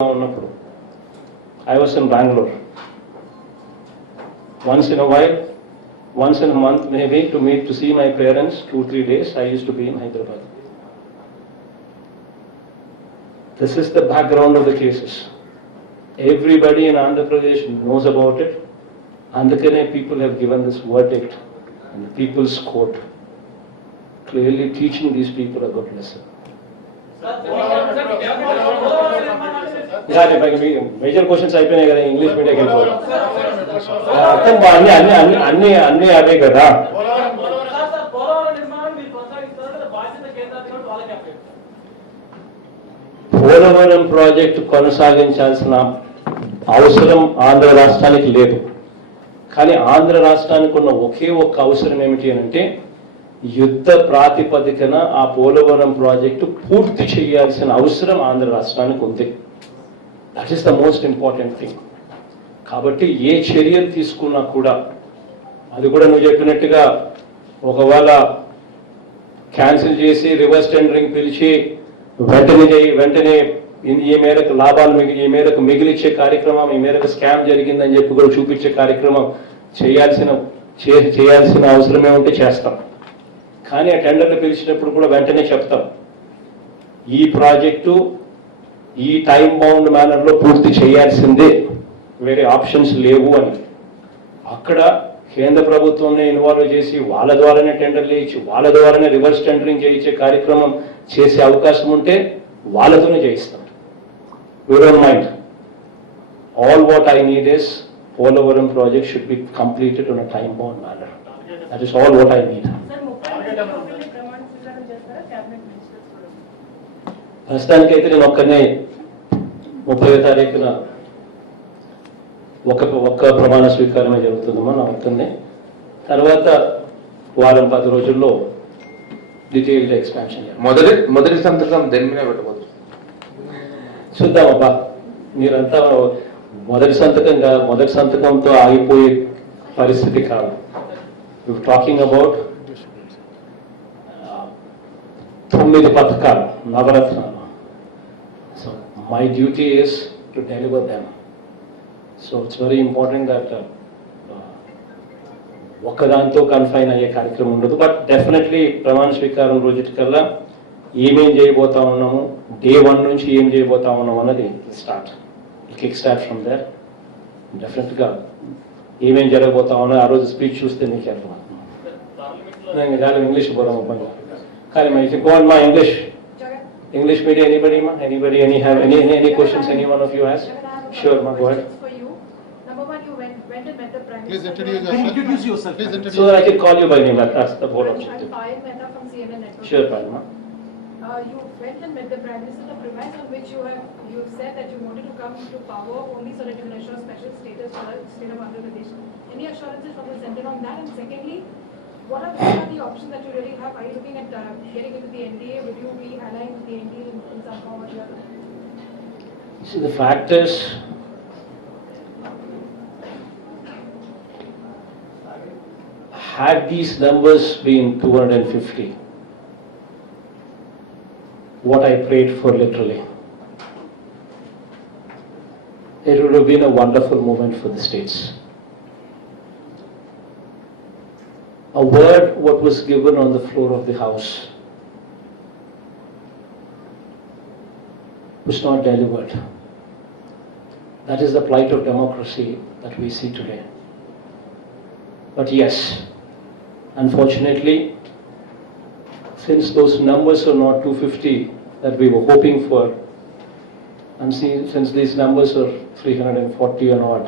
I was in Bangalore. Once in a while, once in a month maybe, to see my parents, 2-3 days, I used to be in Hyderabad. This is the background of the cases. Everybody in Andhra Pradesh knows about it. Andhra people have given this verdict in the People's Court, clearly teaching these people a good lesson. Major questions అయిపోయినాయి కదా, English మీడియాకి వెళ్ళిపోవాలి. అన్ని అవే కదా. Polavaram project కొనసాగించాల్సిన అవసరం ఆంధ్ర రాష్ట్రానికి లేదు. కానీ ఆంధ్ర రాష్ట్రానికి ఉన్న ఒకే ఒక్క అవసరం ఏమిటి అంటే యుద్ధ ప్రాతిపదికన ఆ పోలవరం ప్రాజెక్టు పూర్తి చేయాల్సిన అవసరం ఆంధ్ర రాష్ట్రానికి ఉంది. That is the most important thing. కాబట్టి ఏ చర్యలు తీసుకున్నా కూడా, అది కూడా నువ్వు చెప్పినట్టుగా ఒకవేళ క్యాన్సిల్ చేసి రివర్స్ టెండరింగ్ పిలిచి వెంటనే ఈ మేరకు లాభాలు ఈ మేరకు మిగిలిచ్చే కార్యక్రమం, ఈ మేరకు స్కామ్ జరిగిందని చెప్పి కూడా చూపించే కార్యక్రమం చేయాల్సిన అవసరమే ఉంటే చేస్తాం. కానీ ఆ టెండర్లు పిలిచినప్పుడు కూడా వెంటనే చెప్తాం, ఈ ప్రాజెక్టు ఈ టైం బౌండ్ మేనర్లో పూర్తి చేయాల్సిందే, వేరే ఆప్షన్స్ లేవు అని. అక్కడ కేంద్ర ప్రభుత్వంని ఇన్వాల్వ్ చేసి వాళ్ళ ద్వారానే టెండర్లు చేయించి వాళ్ళ ద్వారానే రివర్స్ టెండరింగ్ చేయించే కార్యక్రమం చేసే అవకాశం ఉంటే వాళ్ళతోనే చేయిస్తాం. We don't mind. All what I need is Polavaram project should be completed on a time bound manner. That is all what I need. ప్రస్తుతానికైతే నేను ఒక్కనే 30వ తారీఖున ఒక్క ప్రమాణ స్వీకారమే జరుగుతుందమ్మా నా ఒక్కనే. తర్వాత వారం 10 రోజుల్లో డీటెయిల్డ్ ఎక్స్పాన్షన్. మొదటి సంతకం దేని మీద పెట్టబోతుంది చూద్దామబ్బా. మీరంతా మొదటి సంతకంతో ఆగిపోయే పరిస్థితి కాదు. యు టాకింగ్ అబౌట్ 9 పథకాలు, నవరత్నాలు. So my duty is to deliver them. So it's very important that ఒక్కదాంతో కన్ఫైన్ అయ్యే కార్యక్రమం ఉండదు. బట్ డెఫినెట్లీ ప్రమాణ స్వీకారం రోజుకల్లా ఏమేం చేయబోతా ఉన్నాము, డే 1 నుంచి ఏం చేయబోతా ఉన్నాము అన్నది కిక్ స్టార్ట్ ఫ్రమ్ దేర్. డెఫినెట్గా ఏమేం జరగబోతా ఉన్నా ఆ రోజు స్పీచ్ చూస్తే మీకు అర్థమవుతుంది. నేను ఇంగ్లీష్ పోదాం పని కానీ my go on my English media. Anybody any questions any one of you has? Sure, ma, go ahead. For you, number one, you went and met the Prime Please Minister. introduce yourself. Please introduce. So that I can call you by name. That's the whole objective. I'm Payal Mehta from CNN Network. Sure, Payal, ma. You went and met the Prime Minister. The premise on which you said that you wanted to come to power only so that you can assure special status for the state of Andhra Pradesh. Any assurances from the center on that? And secondly, what are the options that you really have? Are you looking at getting into the NDA? Would you be aligned with the NDA in some form or the other? See, the fact is, had these numbers been 250, what I prayed for literally, it would have been a wonderful moment for the states. A word what was given on the floor of the House was not delivered. That is the plight of democracy that we see today. But yes, unfortunately, since those numbers are not 250 that we were hoping for, and since these numbers are 340 or not,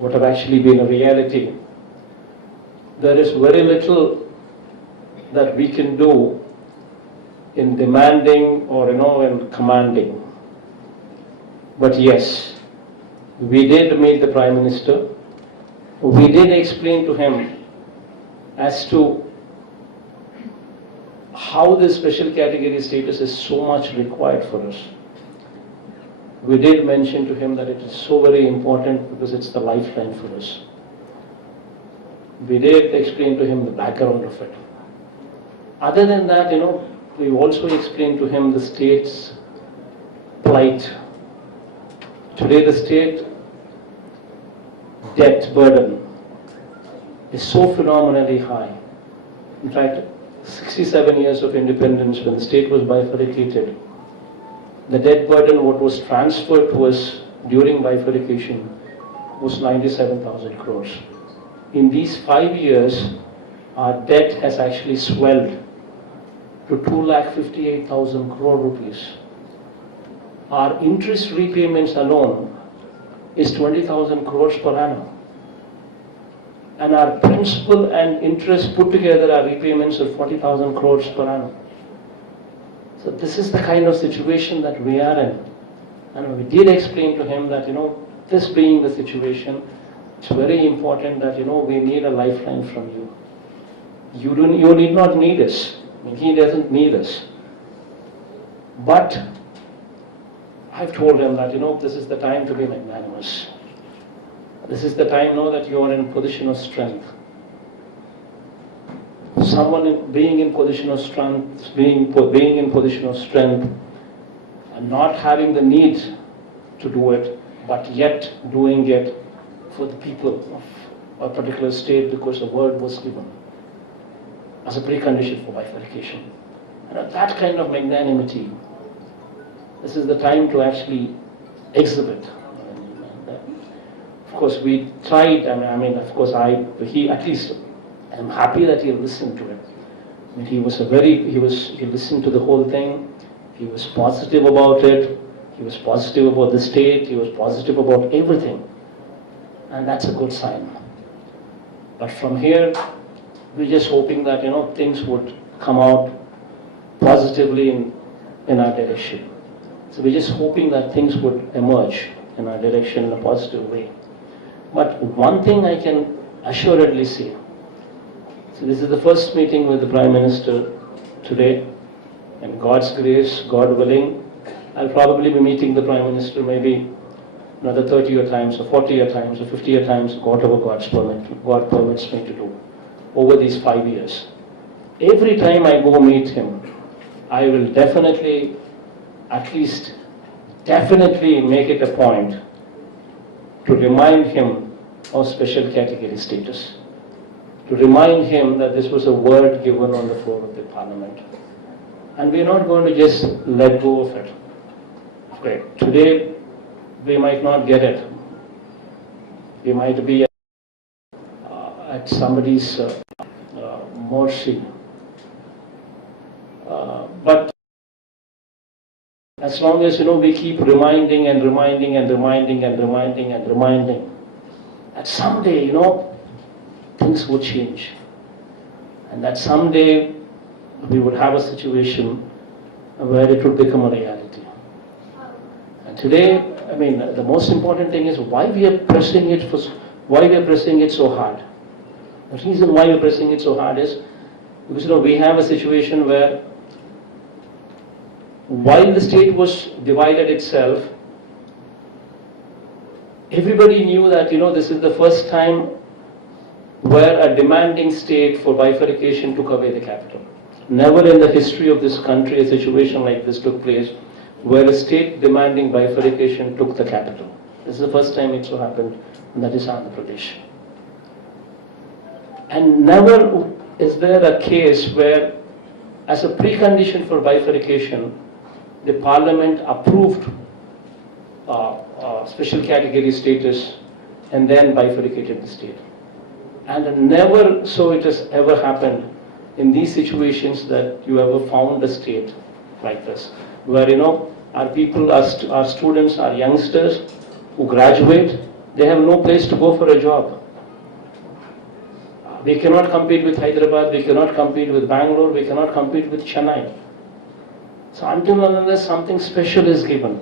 what have actually been a reality, there is very little that we can do in demanding or in commanding. But yes, we did meet the Prime Minister. We did explain to him as to how this special category status is so much required for us. We did mention to him that it is so very important because it's the lifeline for us. We did explain to him the background of it. Other than that, we also explained to him the state's plight Today the state debt burden is so phenomenally high. In fact, 67 years of independence, when the state was bifurcated, the debt burden what was transferred to us during bifurcation was 97,000 crores. In these 5 years, our debt has actually swelled to 2,58,000 crore rupees. Our interest repayments alone is 20,000 crores per annum. And our principal and interest put together are repayments of 40,000 crores per annum. So this is the kind of situation that we are in. And we did explain to him that, this being the situation, it's very important that, we need a lifeline from you. You need not need us. I mean, he doesn't need us. But I've told him that, this is the time to be magnanimous. This is the time now that you are in a position of strength. Someone being in position of strength, being in position of strength, and not having the need to do it, but yet doing it for the people of a particular state because a word was given as a precondition for bifurcation. And that kind of magnanimity, this is the time to actually exhibit. Of course, we tried, he at least, I'm happy that he listened to it. I mean, he listened to the whole thing. He was positive about it. He was positive about the state. He was positive about everything. And that's a good sign. But from here, we're just hoping that, things would come out positively in our direction. So we're just hoping that things would emerge in our direction in a positive way. But one thing I can assuredly say, so this is the first meeting with the Prime Minister today, and God's grace, God willing, I'll probably be meeting the Prime Minister maybe another 30 times, or 40 times, or 50 times, whatever God permits me to do over these 5 years. Every time I go meet him, I will definitely make it a point to remind him of special category status, to remind him that this was a word given on the floor of the Parliament. And we're not going to just let go of it. Okay, today we might not get it. We might be at somebody's mercy. But as long as we keep reminding, that someday things would change, and that someday we would have a situation where it would become a reality. And today, the most important thing is why we are pressing it so hard. The reason why we're pressing it so hard is because we have a situation where, while the state was divided itself, everybody knew that this is the first time where a demanding state for bifurcation took away the capital. Never in the history of this country a situation like this took place, where a state demanding bifurcation took the capital. This is the first time it so happened, and that is Andhra Pradesh. And never is there a case where, as a precondition for bifurcation, the Parliament approved special category status and then bifurcated the state. And never so it has ever happened in these situations that you ever found a state like this, where our people, our students, our youngsters who graduate, they have no place to go for a job. We cannot compete with Hyderabad, we cannot compete with Bangalore, we cannot compete with Chennai. So until and unless something special is given,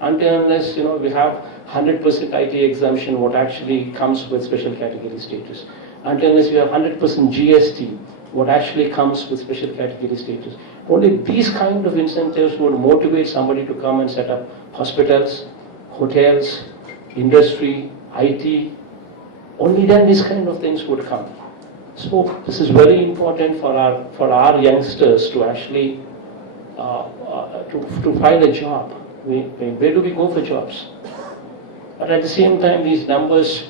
until and unless we have 100% IT exemption, what actually comes with special category status, until unless you have 100% GST, what actually comes with special category status, only these kind of incentives would motivate somebody to come and set up hospitals, hotels, industry, IT. Only then these kind of things would come. So this is very important for our youngsters to actually to find a job. Where do we go for jobs? But at the same time, these numbers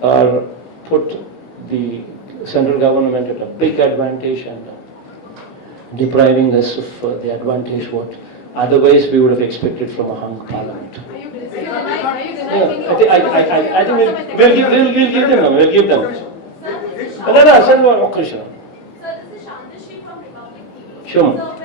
are put the central government at a big advantage and depriving us of the advantage what otherwise we would have expected from a hung parliament. Are you denying Yeah, any I think we'll give them. We'll give them. Sir, this is No, no, sir, no, Krishna. Sir, this is Shantashi from Republic TV. Sure. Sir,